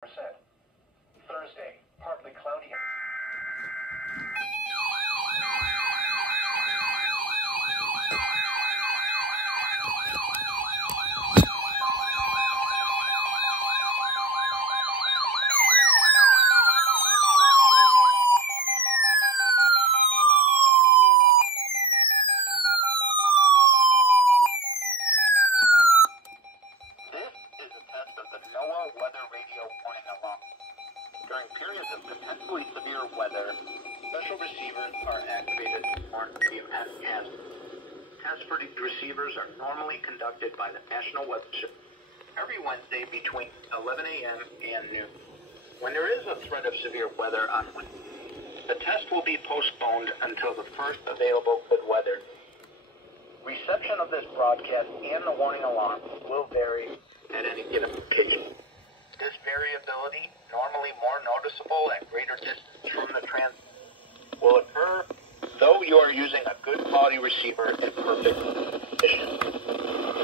Thursday, partly cloudy. Weather radio warning alarm. During periods of potentially severe weather, special receivers are activated to warn the impending hazard. Tests for these receivers are normally conducted by the National Weather Service every Wednesday between 11 a.m. and noon. When there is a threat of severe weather on Wednesday, the test will be postponed until the first available good weather. Reception of this broadcast and the warning alarm will vary at any given location. This variability, normally more noticeable at greater distance from the transmitter, will occur though you are using a good quality receiver in perfect condition.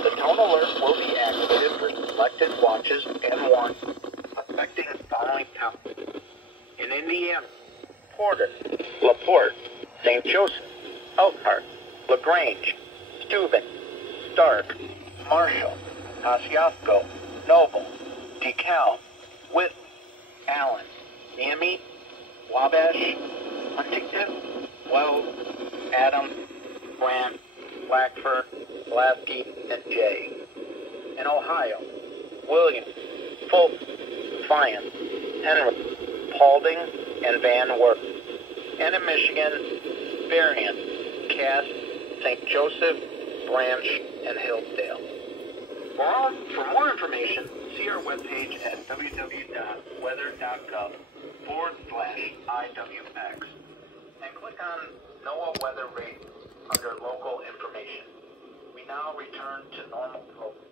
The tone alert will be activated for selected watches and warnings affecting the following towns: in Indiana, Porter, LaPorte, St. Joseph, Elkhart, LaGrange, Steuben, Stark, Marshall, Kosciuszko, Noble, DeKalb, Whit, Allen, Miami, Wabash, Huntington, Wells, Adams, Grant, Blackford, Pulaski, and Jay. In Ohio, Williams, Fulton, Defiance, Henry, Paulding, and Van Wert. And in Michigan, Berrien, Cass, St. Joseph, Branch, and Hillsdale. For more information, see our webpage at www.weather.gov/IWX and click on NOAA Weather Radar under Local Information. We now return to normal programming.